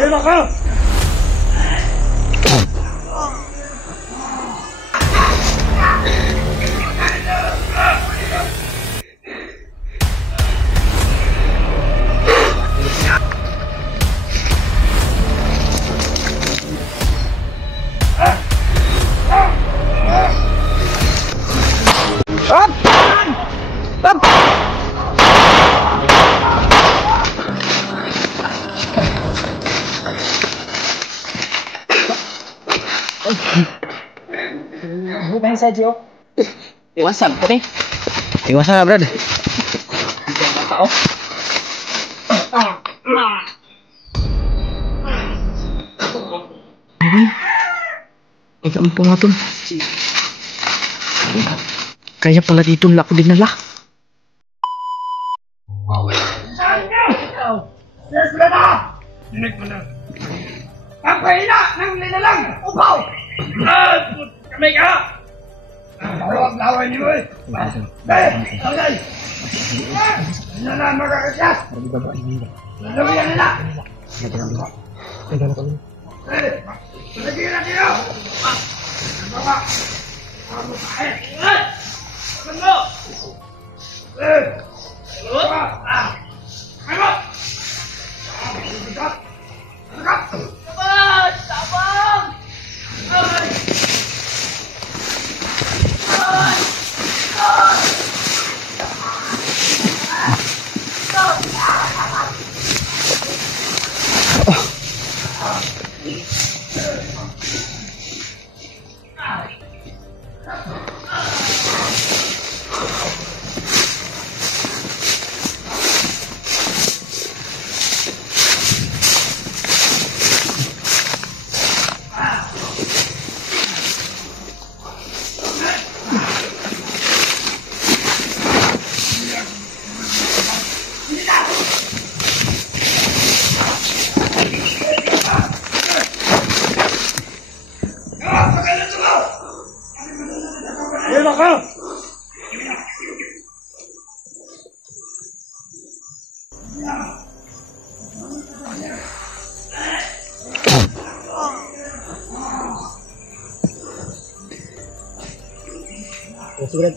Enak ka! Bukan saja. Iwasan ko ni. Iwasan na, Brad. Oh. Ikaw ang pumatol. Kaya pala dito lang ako dinala. Yes, Lena! Dinig mo na. Ang kahina ng nilalang upaw! Kamay ka! Lawag-laway niyo eh! Okay! Ano na magkakasyas? Lalawian nila! Lalagian na kayo! Baba! Ano tayo? Ano? Baba! Ano? Sabang! Sabang! Enak ka! Surat.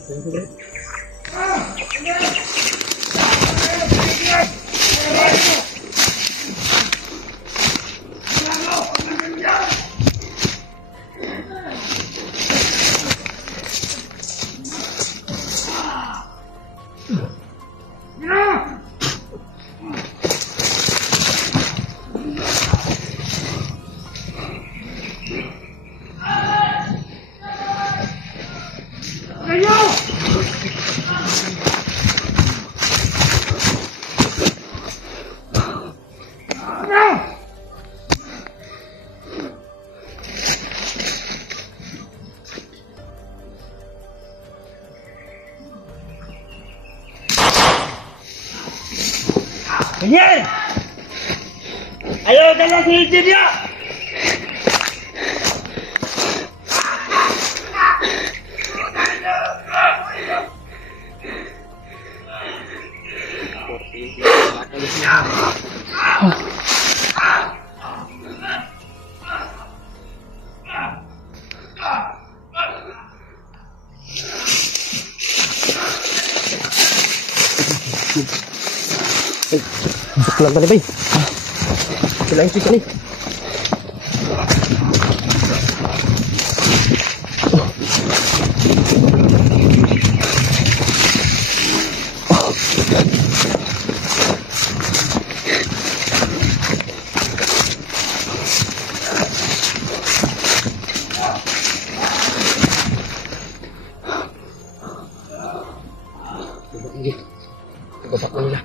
Daniel! Ayaw dala si dia! Masuk lang tadi, bay. Kailangan kita nih. Babak lang nila.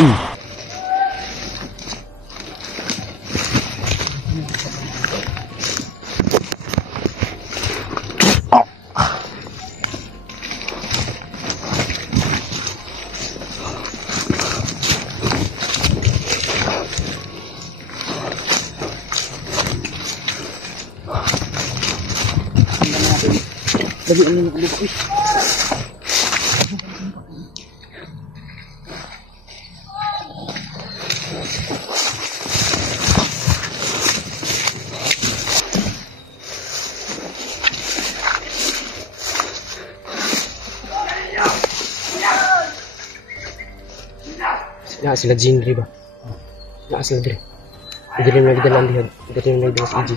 Yan. Dali, ano yung ulit. Uy. Sila Jinri ba? Sila Dre. Hindi rin nagdalang diyan. Hindi rin nagdalang sa Iji.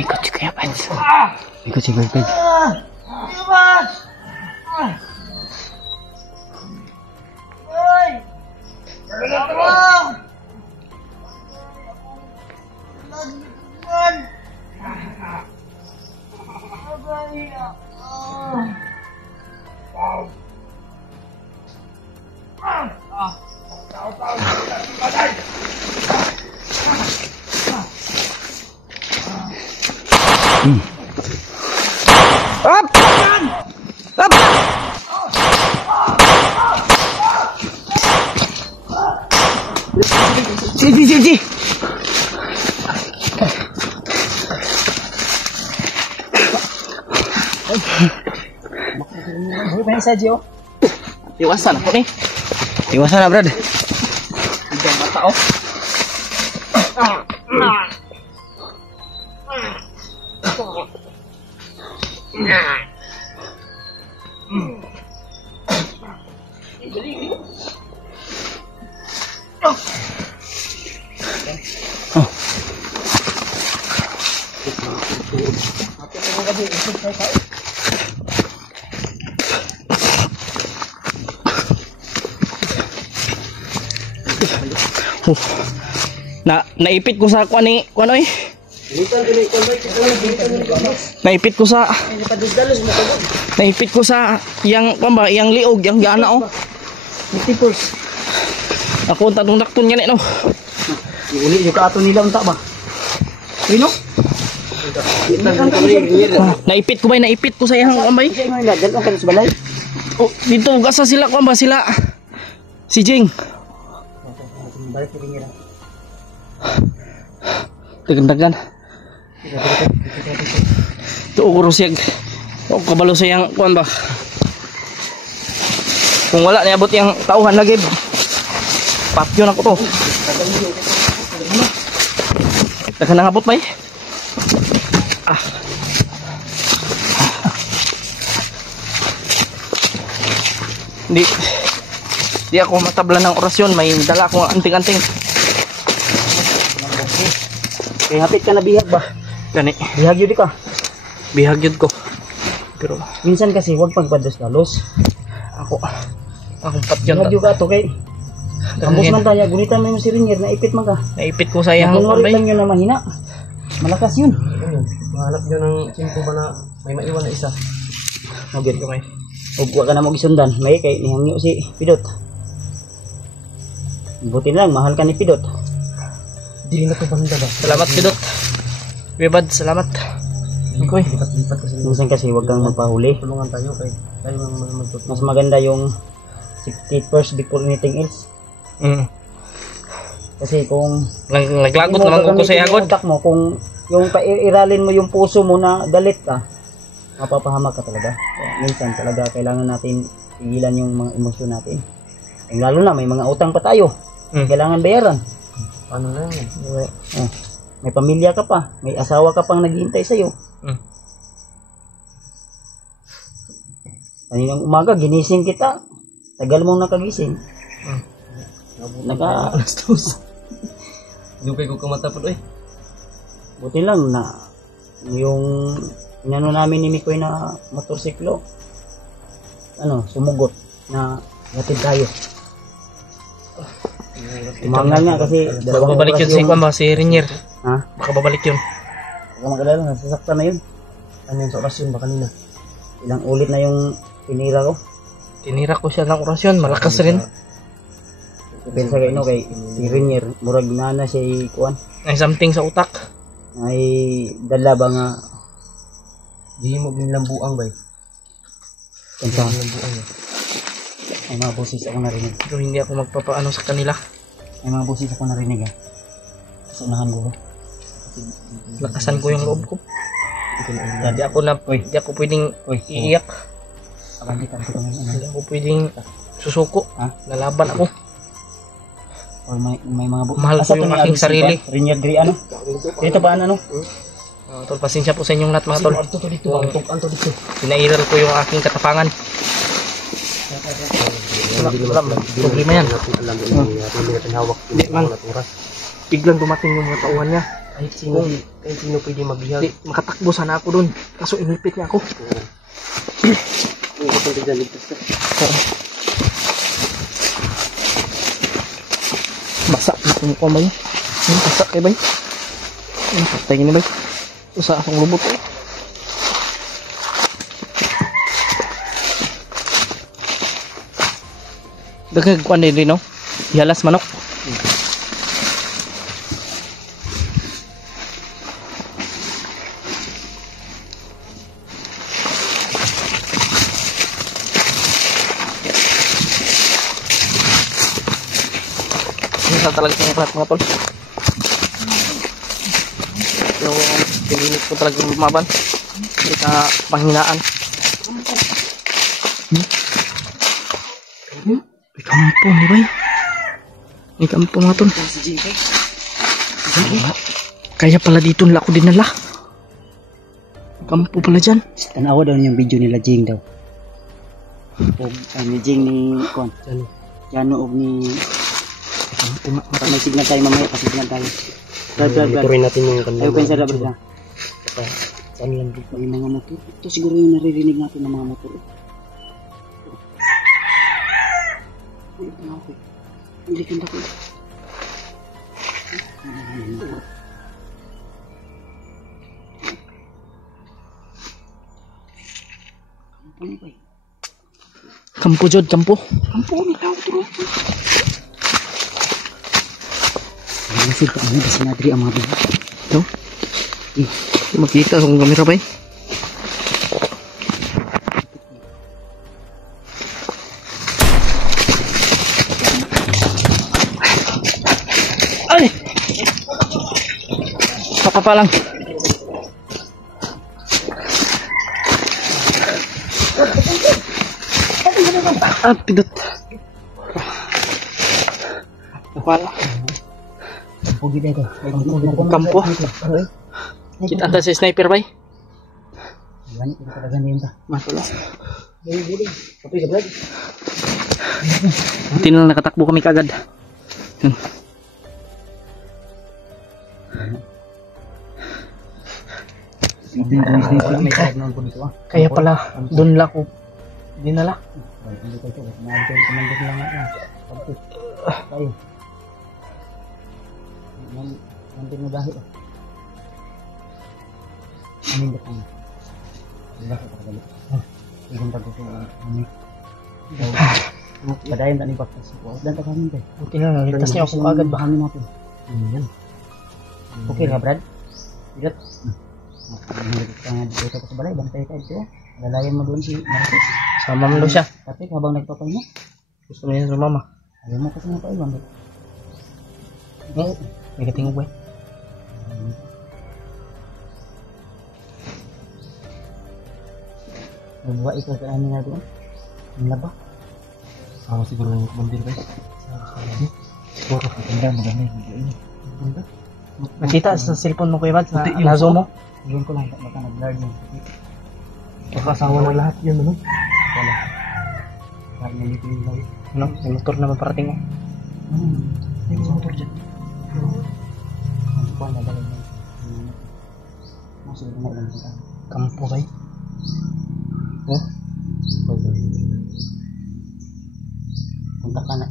Ikut juga ya, Pens. Ikut juga, Pens. Siji. Main saja, oh. Iwasan aku nih. Iwasan, Brad. Udah mata, oh. Naipit ko sa kuan eh. Naipit ko sa yang pamba, yang liog, yang gana oh. Tipos. Ako tanong nakton yan no. Uli yung kaato nila unta ba? Sino? Naipit ko sa yang ambay. Oh, dito gasa sila kuan ba sila? Si Jing. Dagan. Ito ukuro siya. O kabalo sa yang kuan ba? Kung wala niabot yung tauhan lagi. Patyo na ko to. Dagan na abot ba eh? Di ako matabla ng orasyon. May dala akong anting-anting. Kaya hapit ka na bihag ba? Gani. Bihag yun ka. Bihag yun ko. Pero minsan kasi huwag pagpados-dalos. Akong patyon. Bihag yun ka to kay. Kambos man tayo. Gunitan mo yung siringer. Naipit man ka. Naipit ko sayang. Kunwari lang yun na mahina. Malakas yun. Mahanap nyo ng simpo ba na may maiwan na isa. Magit ko may. Huwag ka na mag-isundan. May kay nihangyo si Pidot. Buti lang. Mahal ka ni Pidot. Hindi na ito banda ba? Salamat Pidot. Bebad, salamat. Ikoy. Minsan kasi huwag kang magpahuli. Tulungan tayo kay tayo mas maganda yung safety first before anything else. Kasi kung Naglagot naman ko sa gagamitin yung agod. utak mo, kung yung iralin mo yung puso mo na galit ka, mapapahamak ka talaga. Kaya minsan talaga kailangan natin pigilan yung mga emosyon natin. Eh, lalo na may mga utang pa tayo. Kailangan bayaran. Ano na yan? Oh, may pamilya ka pa, may asawa ka pang naghihintay sa'yo. Kaninang umaga, ginising kita. Tagal mong nakagising. Alas 2. Dugay ko kamatapod Buti lang na yung inano namin ni Mikoy na motorsiklo, sumugot na hatid tayo. Umangal nga kasi Baka babalik yun si Kwan ba? Si Rinier. Ha? Baka babalik yun. Huwag ka mag-alala, nasasaktan na yun. Ano yung sa orasyon ba kanina? Ilang ulit na yung tinira ko. Tinira ko siya ng orasyon. Malakas rin. Pero sa kayo, kay si Rinier, murag na siya ikuan. Ay something sa utak. Ay dala ba nga Di mo ginlambuang ba? kanta. Ginlambuang eh. May mga boses ako narinig. Pero hindi ako magpapaano sa kanila. May mga boses ako narinig ha. Sa unahan ko. Lakasan ko yung loob ko. Hindi ako pwedeng iiyak. Abanditan ko kami. Hindi ako pwedeng susuko. Ha? Lalaban ako. Or may mga Mahal ko yung aking sarili. Rinier Dri ano? Dito ba ano? Tol, pasensya po sa inyong lahat mga tol. Anto dito. Pinairal ko yung aking katapangan. Wala problema yan. Hindi man. Biglang dumating yung mga tauhan niya. Kahit sino pwede magbihag. Hindi, makatakbo sana ako dun. Kaso inipit niya ako. Basa na kung kuha ba yun? Basa kayo ba yun? Patay niya ba yun? Sa akong lubot eh. Dagag kuha din no? Yalas manok. Minsan talaga yung lahat mga tol. Yung pilinit ko talaga lumaban. Hindi ka panghinaan. May kampo, di ba? May kampo mga tol. Kaya pala dito nila ako dinala. Kampo pala dyan. Tanawa daw yung video nila Jing daw. Ni Jing ni Kon. Jano og ni may signal tayo mamaya, pasignal tayo. Tuloy natin yung kanila. Ayaw kayo sa dapat lang. Saan yan dito? Yung mga motor. Ito siguro yung naririnig natin ng mga motor. Hindi kanda ko. Kampo Jod, kampo. Kampo ni tao tuloy. Nasir ka ano kasi nadri ang mga bilang. No? Makita kung kamera ba eh. Ay! Papapa lang. Ah, pindot. Napala. Kampo gila ito. Kampo. Kita ata si sniper ba? Gani kita talaga niyan ta. Matula. Tapi ka brad. Buti na lang nakatakbo kami kagad. Yun. May tagnon po dito ah. Kaya pala, doon lang ako dinala. Hindi ko ito. Kumandot lang nga. Tayo. Nandun mo dahil. Amin ba po? Wala ko pagkalit. Ibang tago ko. Badayan tani baktas. Dan ta kami tayo. Buti na lang, ligtas niya ako kagad ba? Kami natin. Yan. Okay nga Brad? Bigat. Dito ko sa balay. Bantay tayo ito. Lalayan mo doon si Marcos. Sama mo siya. Tapi habang nagpapahinga. Gusto mo niya sa mama. Ayaw mo kasi nga pa iwan. Oo. May katingog ba? Nagbuwa ikaw sa amin na doon. Ang laba. Sama siguro yung kumandir guys. Siguro. Maganda. Nakita sa cellphone mo Kuya Mads na nazo mo? Iyon ko lang. Baka nag-guard mo. Makasama ng lahat yun ano? Wala. Parang nalito yung lawi. Ano? May motor na maparating mo. May motor dyan. Ano po ang nadalag mo? Masunod na lang kita. Kampo kayo. Oh?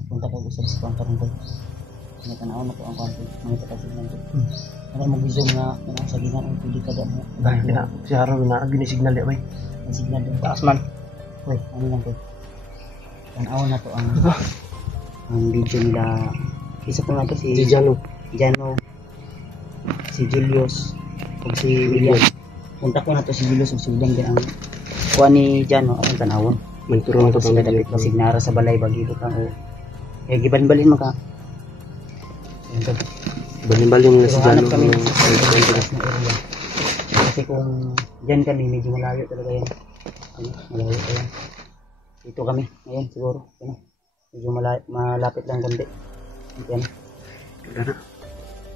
Punta ka gusto sa kwantarong ko. Natanawin na po ang kwanto. Mga patasignan ko. Ano mag-zoom na sa ginaan ang pwede ka daan mo. Dahil si Haro na ginisignal di ba? Ang signal doon. Taas man. Uy, ano lang ko. Tanaw na to ang video nila. Isa po nga to si Jano. Si Julius, o si William. Punta ko na to si Julius o si William din ang kuha ni Jano ang tanawon. Manturo na to Sila dapat masignara sa balay bagi ko kang giban-balin maka. Balin-balin na si Jano. Kami ng area. Kasi kung dyan kami, medyo malayo talaga yan. Malayo pa yan. Dito kami, ngayon siguro. Medyo malapit lang kundi. Yan.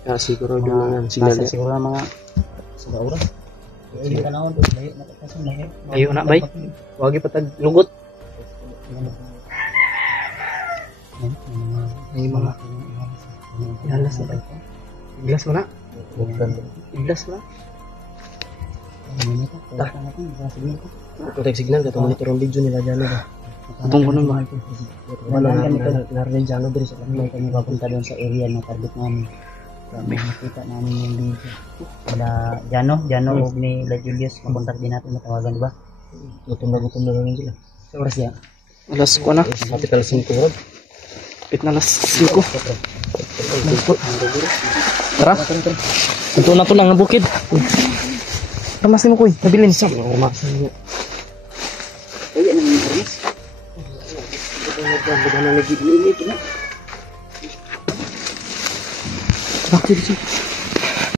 Kaya siguro yung signal niya. Siguro na mga sa oras. Ayun ka na ako doon. Layo na kasi layo. Ayo na bay. Wagi patag lugot. May mga Ilas na. Iglas mo na. Iglas mo na. Protect signal ka monitor ang video nila Jano ba. Itong kuno ba? Wala narinig Jano diri sa May kami papunta doon sa area na target namin. May makita namin yung video. Wala Jano o ni La Julius. Makontak din natin matawagan diba? Gutom na lang sila. Sa oras yan. Alas ko na. Kapit alas 5 rod. Kapit na alas 5. Tara. Ito na to lang ang bukid. Ramasin mo ko eh. Nabilin sa ramasin mo. Ay, ano yung oras? Bakit siya?